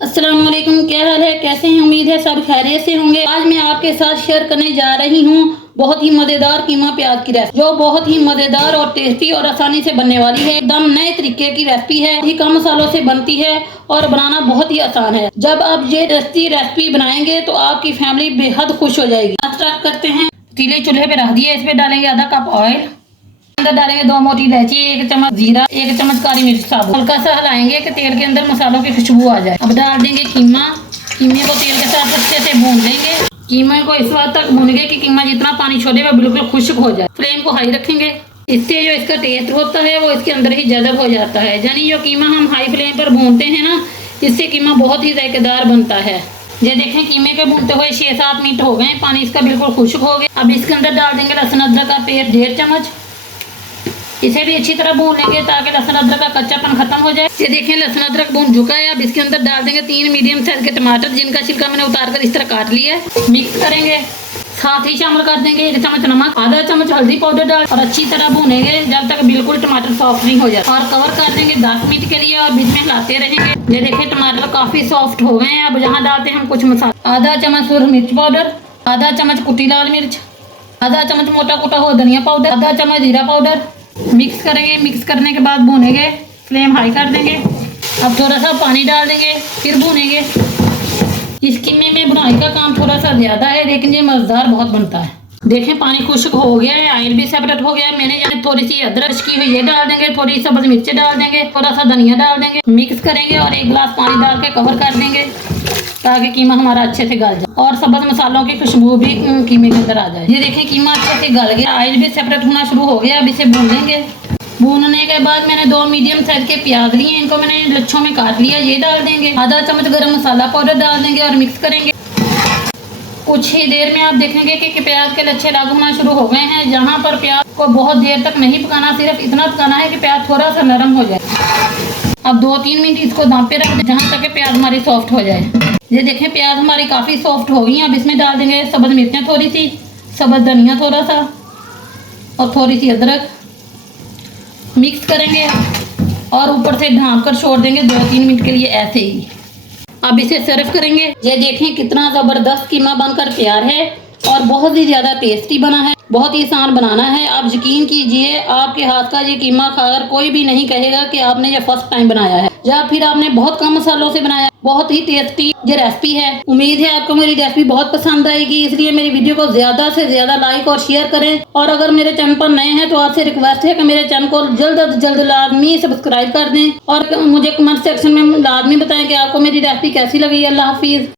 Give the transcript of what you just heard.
अस्सलाम वालेकुम, क्या हाल है, कैसे हैं? उम्मीद है सब खैरियत से होंगे। आज मैं आपके साथ शेयर करने जा रही हूँ बहुत ही मज़ेदार कीमा प्याज की रेसिपी, जो बहुत ही मज़ेदार और टेस्टी और आसानी से बनने वाली है। एकदम नए तरीके की रेसिपी है, ही कम मसालों से बनती है और बनाना बहुत ही आसान है। जब आप ये रेसिपी बनाएंगे तो आपकी फैमिली बेहद खुश हो जाएगी। स्टार्ट करते हैं। पतीले चूल्हे पे रख दिए, इसमें डालेंगे आधा कप ऑयल, अंदर डालेंगे 2 मोटी इलायची, 1 चम्मच जीरा, 1 चम्मच काली मिर्च साबुत। हल्का सा हिलाएंगे कि तेल के अंदर मसालों की खुशबू आ जाए। अब डाल देंगे कीमा। कीमे को तेल के साथ अच्छे से भून लेंगे। कीमे को इस वक्त तक भूनेंगे कि कीमा जितना पानी छोड़े वह बिल्कुल खुश्क हो जाए। फ्लेम को हाई रखेंगे, इससे जो इसका टेस्ट होता है वो इसके अंदर ही जज़ब हो जाता है। यानी जो कीमा हम हाई फ्लेम पर भूनते हैं ना, इससे कीमा बहुत ही जायकेदार बनता है। ये देखें, कीमे के भूनते हुए 6-7 मिनट हो गए, पानी इसका बिल्कुल खुश्क हो गया। अब इसके अंदर डाल देंगे लहसुन अदरक का पेस्ट 1.5 चम्मच। इसे भी अच्छी तरह भून लेंगे ताकि लहसुन अदरक का कच्चापन खत्म हो जाए। ये देखें, लहसुन अदरक भून चुका है। अब इसके अंदर डाल देंगे 3 मीडियम साइज के टमाटर, जिनका छिलका मैंने उतार कर इस तरह काट लिया है। मिक्स करेंगे, साथ ही शामिल कर देंगे 1 चम्मच नमक, आधा चम्मच हल्दी पाउडर डाल और अच्छी तरह भूनेंगे जब तक बिल्कुल टमाटर सॉफ्ट नहीं हो जाए। और कवर कर देंगे 10 मिनट के लिए और बीच में हिलाते रहेंगे। ये देखें, टमाटर काफी सॉफ्ट हो गए हैं। अब यहाँ डालते हैं हम कुछ मसाला। आधा चम्मच सुरख मिर्च पाउडर, आधा चम्मच कुटी लाल मिर्च, आधा चम्मच मोटा कुटा हुआ धनिया पाउडर, आधा चम्मच जीरा पाउडर। मिक्स करेंगे। मिक्स करने के बाद भूनेंगे, फ्लेम हाई कर देंगे। अब थोड़ा सा पानी डाल देंगे, फिर भूनेंगे। इस कीमे में बुनाई का काम थोड़ा सा ज्यादा है, लेकिन ये मजेदार बहुत बनता है। देखें, पानी खुश्क हो गया है, ऑयल भी सेपरेट हो गया है। मैंने यहाँ थोड़ी सी अदरक की हुई ये डाल देंगे, थोड़ी सब्ज मिर्च डाल देंगे, थोड़ा सा धनिया डाल देंगे। मिक्स करेंगे और 1 गिलास पानी डाल के कवर कर देंगे ताकि कीमा हमारा अच्छे से गल जाए और सब्ज मसालों की खुशबू भी कीमे के अंदर आ जाए। ये देखें, कीमा अच्छे से गल गया, ऑयल भी सेपरेट होना शुरू हो गया। अब इसे भून लेंगे। भूनने के बाद मैंने 2 मीडियम साइज के प्याज लिए, इनको मैंने लच्छों में काट लिया, ये डाल देंगे। आधा चम्मच गरम मसाला पाउडर डाल देंगे और मिक्स करेंगे। कुछ ही देर में आप देखेंगे कि प्याज के लच्छे लागू होना शुरू हो गए हैं। जहाँ पर प्याज को बहुत देर तक नहीं पकाना, सिर्फ इतना पकाना है कि प्याज थोड़ा सा नरम हो जाए। अब 2-3 मिनट इसको दम पे रख दें जहाँ तक कि प्याज हमारी सॉफ्ट हो जाए। ये देखें, प्याज हमारी काफ़ी सॉफ्ट हो गई हैं। अब इसमें डाल देंगे सब्ज मिर्चें थोड़ी सी, सब्ज धनिया थोड़ा सा और थोड़ी सी अदरक। मिक्स करेंगे और ऊपर से ढाँप कर छोड़ देंगे 2-3 मिनट के लिए ऐसे ही। अब इसे सर्व करेंगे। ये देखें, कितना ज़बरदस्त कीमा बनकर तैयार है और बहुत ही ज़्यादा टेस्टी बना है। बहुत ही आसान बनाना है। आप यकीन कीजिए, आपके हाथ का ये कीमा खाकर कोई भी नहीं कहेगा कि आपने ये फर्स्ट टाइम बनाया है या फिर आपने बहुत कम मसालों से बनाया। बहुत ही टेस्टी ये रेसिपी है। उम्मीद है आपको मेरी रेसिपी बहुत पसंद आएगी, इसलिए मेरी वीडियो को ज़्यादा से ज़्यादा लाइक और शेयर करें। और अगर मेरे चैनल पर नए हैं तो आपसे रिक्वेस्ट है कि मेरे चैनल को जल्द से जल्द लाजमी सब्सक्राइब कर दें और मुझे कमेंट सेक्शन में लाजमी बताएं कि आपको मेरी रेसिपी कैसी लगी। अल्लाह हाफिज़।